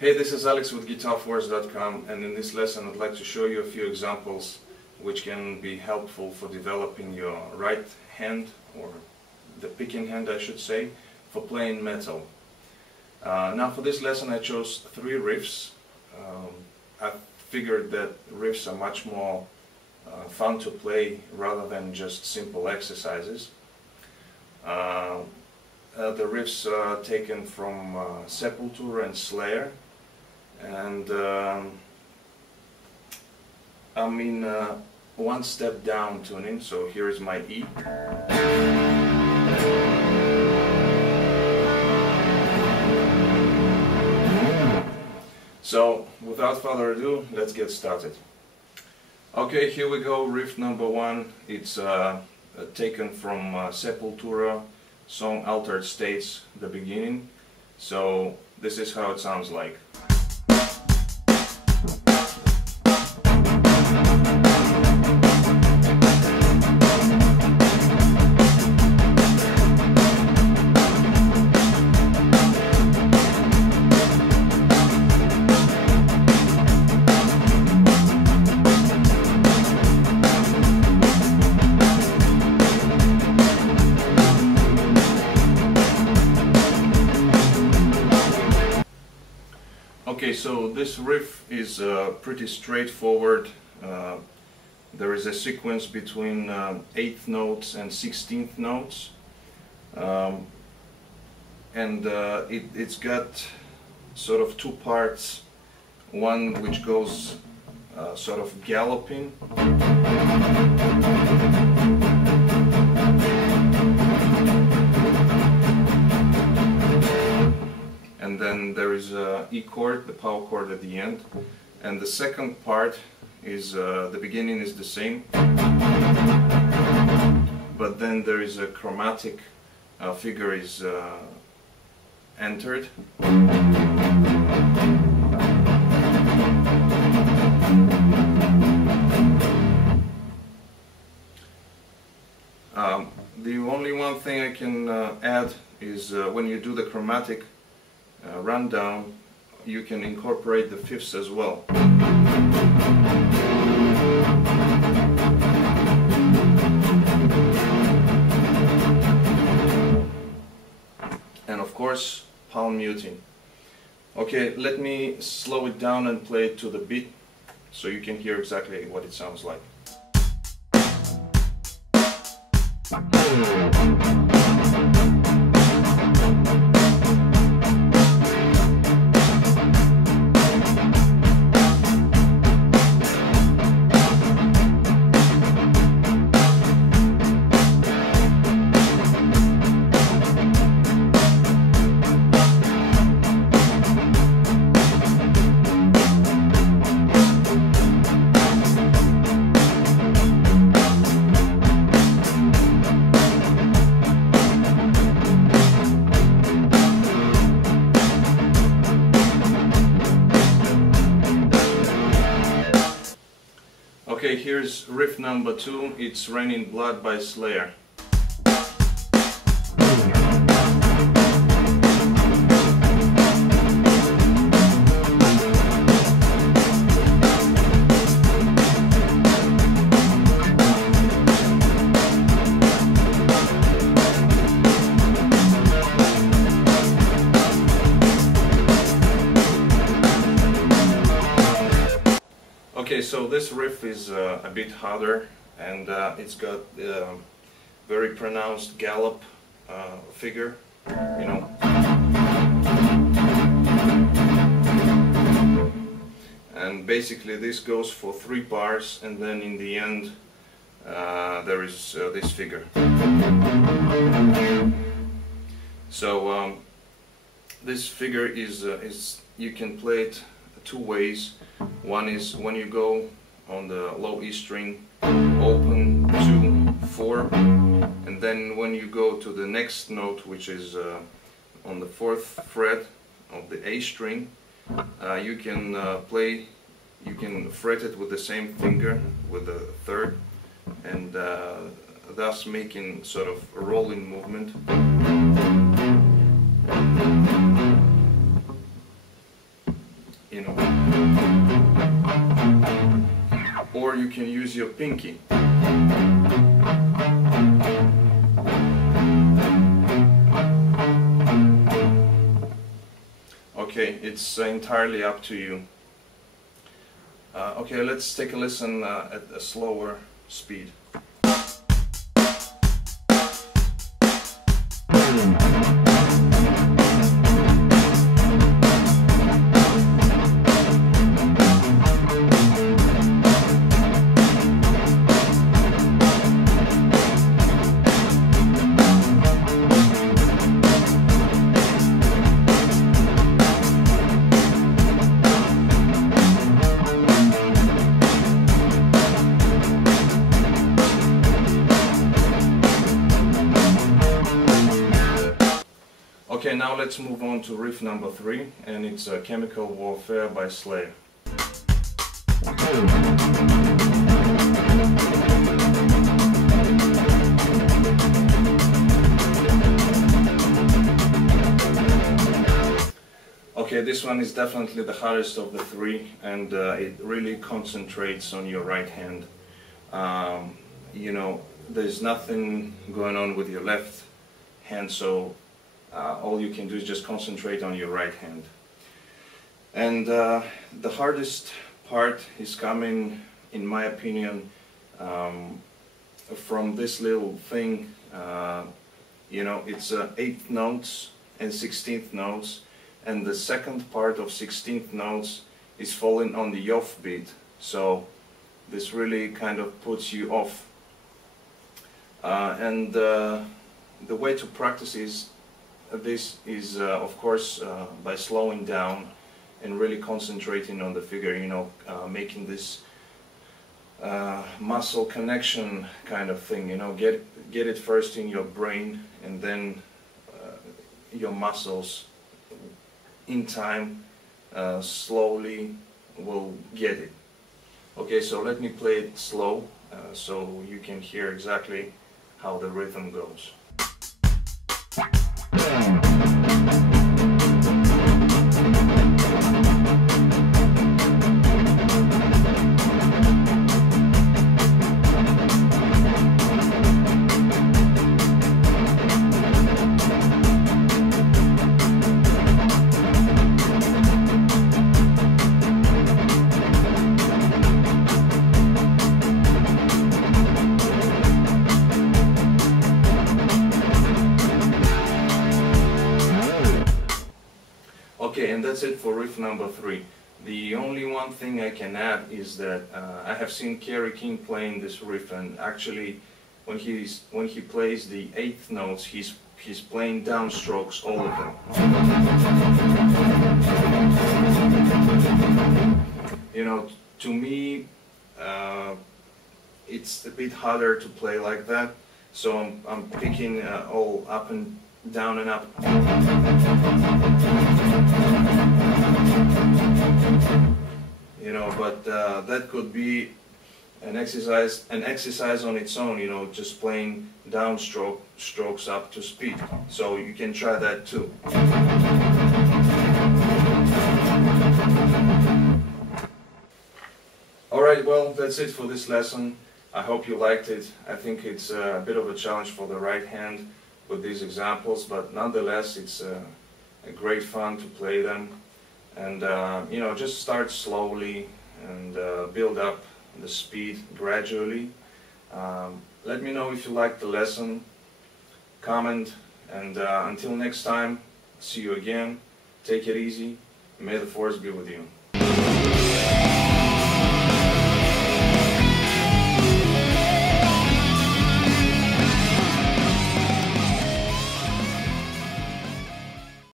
Hey, this is Alex with GuitarForce.com, and in this lesson I'd like to show you a few examples which can be helpful for developing your right hand, or the picking hand I should say, for playing metal. Now for this lesson I chose 3 riffs. I figured that riffs are much more fun to play rather than just simple exercises. The riffs are taken from Sepultura and Slayer, and I'm in one step down tuning, so here is my E. So without further ado, let's get started. Okay, here we go, riff number 1. It's taken from Sepultura song Altered States, the beginning. So this is how it sounds like. Okay, so this riff is pretty straightforward. There is a sequence between 8th notes and 16th notes, and it's got sort of 2 parts. One which goes sort of galloping, and then there is a E chord, the power chord at the end, and the second part is the beginning is the same, but then there is a chromatic figure is entered. The only one thing I can add is when you do the chromatic rundown, you can incorporate the fifths as well. And of course, palm muting. Okay, let me slow it down and play it to the beat so you can hear exactly what it sounds like. Okay, here's riff number 2, it's Raining Blood by Slayer. Okay, so this riff is a bit harder, and it's got very pronounced gallop figure, you know. And basically this goes for 3 bars, and then in the end there is this figure. So this figure is you can play it 2 ways. One is when you go on the low E string, open 2, 4, and then when you go to the next note, which is on the 4th fret of the A string, you can fret it with the same finger, with the 3rd, and thus making sort of a rolling movement. you know. Or you can use your pinky. Okay, it's entirely up to you. Okay, let's take a listen at a slower speed. Okay, now let's move on to riff number 3, and it's Chemical Warfare by Slayer. Okay, this one is definitely the hardest of the 3, and it really concentrates on your right hand. You know, there's nothing going on with your left hand, so all you can do is just concentrate on your right hand. And the hardest part is coming, in my opinion, from this little thing. You know, it's 8th notes and 16th notes, and the second part of 16th notes is falling on the off beat, so this really kind of puts you off. And the way to practice this is of course by slowing down and really concentrating on the figure, you know, making this muscle connection kind of thing, you know, get it first in your brain, and then your muscles in time slowly will get it. Okay, so let me play it slow so you can hear exactly how the rhythm goes. Okay, and that's it for riff number 3. The only one thing I can add is that I have seen Kerry King playing this riff, and actually when he plays the 8th notes, he's playing downstrokes, all of them. You know, to me it's a bit harder to play like that, so I'm picking all up and down and up. You know, but that could be an exercise on its own, you know, just playing strokes up to speed. So you can try that too. Alright, well, that's it for this lesson. I hope you liked it. I think it's a bit of a challenge for the right hand with these examples, but nonetheless it's a great fun to play them. And you know, just start slowly and build up the speed gradually. Let me know if you liked the lesson, comment, and until next time, see you again. Take it easy. May the force be with you.